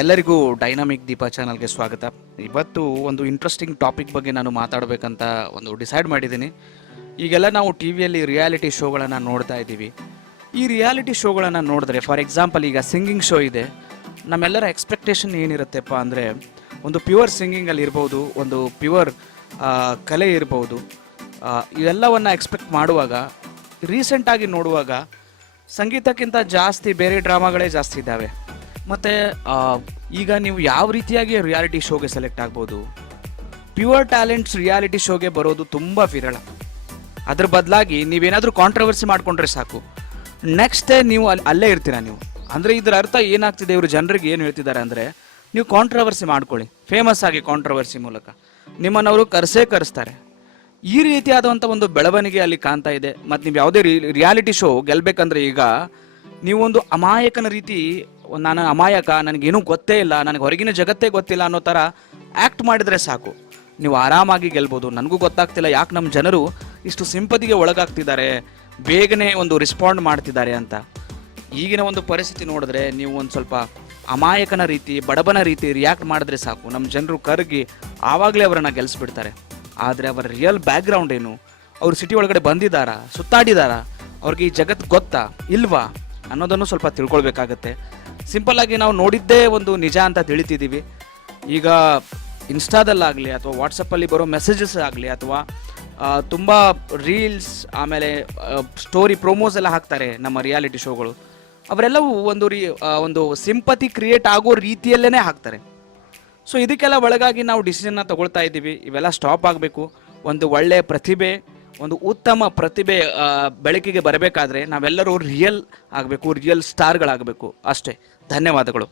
ಎಲ್ಲರಿಗೂ ಡೈನಾಮಿಕ್ ದೀಪ ಚಾನಲ್ಗೆ ಸ್ವಾಗತ. ಇವತ್ತು ಒಂದು ಇಂಟ್ರೆಸ್ಟಿಂಗ್ ಟಾಪಿಕ್ ಬಗ್ಗೆ ನಾನು ಮಾತಾಡಬೇಕಂತ ಡಿಸೈಡ್ ಮಾಡಿದ್ದೀನಿ. ಈಗೆಲ್ಲ ನಾವು ಟಿ ವಿಯಲ್ಲಿ ರಿಯಾಲಿಟಿ ಶೋಗಳನ್ನು ನೋಡ್ತಾ ಇದ್ದೀವಿ. ಈ ರಿಯಾಲಿಟಿ ಶೋಗಳನ್ನು ನೋಡಿದ್ರೆ, ಫಾರ್ ಎಕ್ಸಾಂಪಲ್ ಈಗ ಸಿಂಗಿಂಗ್ ಶೋ ಇದೆ. ನಮ್ಮೆಲ್ಲರ ಎಕ್ಸ್ಪೆಕ್ಟೇಷನ್ ಏನಿರುತ್ತೆಪ್ಪ ಅಂದರೆ, ಒಂದು ಪ್ಯೂರ್ ಸಿಂಗಿಂಗಲ್ಲಿ ಇರ್ಬೋದು, ಒಂದು ಪ್ಯೂರ್ ಕಲೆ ಇರ್ಬೋದು. ಇವೆಲ್ಲವನ್ನು ಎಕ್ಸ್ಪೆಕ್ಟ್ ಮಾಡುವಾಗ, ರೀಸೆಂಟಾಗಿ ನೋಡುವಾಗ ಸಂಗೀತಕ್ಕಿಂತ ಜಾಸ್ತಿ ಬೇರೆ ಡ್ರಾಮಾಗಳೇ ಜಾಸ್ತಿ ಇದ್ದಾವೆ. ಮತ್ತು ಈಗ ನೀವು ಯಾವ ರೀತಿಯಾಗಿ ರಿಯಾಲಿಟಿ ಶೋಗೆ ಸೆಲೆಕ್ಟ್ ಆಗ್ಬೋದು? ಪ್ಯೂರ್ ಟ್ಯಾಲೆಂಟ್ಸ್ ರಿಯಾಲಿಟಿ ಶೋಗೆ ಬರೋದು ತುಂಬ ವಿರಳ. ಅದ್ರ ಬದಲಾಗಿ ನೀವೇನಾದರೂ ಕಾಂಟ್ರವರ್ಸಿ ಮಾಡಿಕೊಂಡ್ರೆ ಸಾಕು, ನೆಕ್ಸ್ಟ್ ಡೇ ನೀವು ಅಲ್ಲೇ ಇರ್ತೀರ ನೀವು. ಅಂದರೆ ಇದರ ಅರ್ಥ ಏನಾಗ್ತಿದೆ, ಇವರು ಜನರಿಗೆ ಏನು ಹೇಳ್ತಿದ್ದಾರೆ ಅಂದರೆ, ನೀವು ಕಾಂಟ್ರವರ್ಸಿ ಮಾಡ್ಕೊಳ್ಳಿ, ಫೇಮಸ್ ಆಗಿ ಕಾಂಟ್ರವರ್ಸಿ ಮೂಲಕ ನಿಮ್ಮನ್ನವರು ಕರೆಸ್ತಾರೆ. ಈ ರೀತಿಯಾದಂಥ ಒಂದು ಬೆಳವಣಿಗೆ ಅಲ್ಲಿ ಕಾಣ್ತಾ ಇದೆ. ಮತ್ತು ನೀವು ಯಾವುದೇ ರಿಯಾಲಿಟಿ ಶೋ ಗೆಲ್ಲಬೇಕಂದ್ರೆ, ಈಗ ನೀವೊಂದು ಅಮಾಯಕನ ರೀತಿ, ನಾನು ಅಮಾಯಕ, ನನಗೇನೂ ಗೊತ್ತೇ ಇಲ್ಲ, ನನಗೆ ಹೊರಗಿನ ಜಗತ್ತೇ ಗೊತ್ತಿಲ್ಲ ಅನ್ನೋ ಥರ ಆ್ಯಕ್ಟ್ ಮಾಡಿದರೆ ಸಾಕು, ನೀವು ಆರಾಮಾಗಿ ಗೆಲ್ಬೋದು. ನನಗೂ ಗೊತ್ತಾಗ್ತಿಲ್ಲ ಯಾಕೆ ನಮ್ಮ ಜನರು ಇಷ್ಟು ಸಿಂಪತಿಗೆ ಒಳಗಾಗ್ತಿದ್ದಾರೆ, ಬೇಗನೆ ಒಂದು ರೆಸ್ಪಾಂಡ್ ಮಾಡ್ತಿದ್ದಾರೆ ಅಂತ. ಈಗಿನ ಒಂದು ಪರಿಸ್ಥಿತಿ ನೋಡಿದ್ರೆ, ನೀವು ಒಂದು ಸ್ವಲ್ಪ ಅಮಾಯಕನ ರೀತಿ, ಬಡಬನ ರೀತಿ ರಿಯಾಕ್ಟ್ ಮಾಡಿದ್ರೆ ಸಾಕು, ನಮ್ಮ ಜನರು ಕರಗಿ ಆವಾಗಲೇ ಅವರನ್ನು ಗೆಲ್ಲಿಸ್ಬಿಡ್ತಾರೆ. ಆದರೆ ಅವರ ರಿಯಲ್ ಬ್ಯಾಕ್ಗ್ರೌಂಡ್ ಏನು, ಅವರು ಸಿಟಿ ಒಳಗಡೆ ಬಂದಿದ್ದಾರಾ, ಸುತ್ತಾಡಿದಾರಾ, ಅವ್ರಿಗೆ ಈ ಜಗತ್ತು ಗೊತ್ತಾ ಇಲ್ವಾ ಅನ್ನೋದನ್ನು ಸ್ವಲ್ಪ ತಿಳ್ಕೊಳ್ಬೇಕಾಗತ್ತೆ. ಸಿಂಪಲ್ಲಾಗಿ ನಾವು ನೋಡಿದ್ದೇ ಒಂದು ನಿಜ ಅಂತ ತಿಳಿತಿದ್ದೀವಿ. ಈಗ ಇನ್ಸ್ಟಾದಲ್ಲಾಗಲಿ ಅಥವಾ ವಾಟ್ಸಪ್ಪಲ್ಲಿ ಬರೋ ಮೆಸೇಜಸ್ ಆಗಲಿ, ಅಥವಾ ತುಂಬ ರೀಲ್ಸ್, ಆಮೇಲೆ ಸ್ಟೋರಿ ಪ್ರೊಮೋಸ್ ಎಲ್ಲ ಹಾಕ್ತಾರೆ ನಮ್ಮ ರಿಯಾಲಿಟಿ ಶೋಗಳು. ಅವರೆಲ್ಲವೂ ಒಂದು ಸಿಂಪತಿ ಕ್ರಿಯೇಟ್ ಆಗೋ ರೀತಿಯಲ್ಲೇ ಹಾಕ್ತಾರೆ. ಸೊ ಇದಕ್ಕೆಲ್ಲ ಒಳಗಾಗಿ ನಾವು ಡಿಸಿಷನ್ನ ತಗೊಳ್ತಾ ಇದ್ದೀವಿ. ಇವೆಲ್ಲ ಸ್ಟಾಪ್ ಆಗಬೇಕು. ಒಂದು ಒಳ್ಳೆಯ ಪ್ರತಿಭೆ, ಒಂದು ಉತ್ತಮ ಪ್ರತಿಭೆ ಬೆಳಕಿಗೆ ಬರಬೇಕಾದ್ರೆ ನಾವೆಲ್ಲರೂ ರಿಯಲ್ ಆಗಬೇಕು, ರಿಯಲ್ ಸ್ಟಾರ್ಗಳಾಗಬೇಕು ಅಷ್ಟೇ. ಧನ್ಯವಾದಗಳು.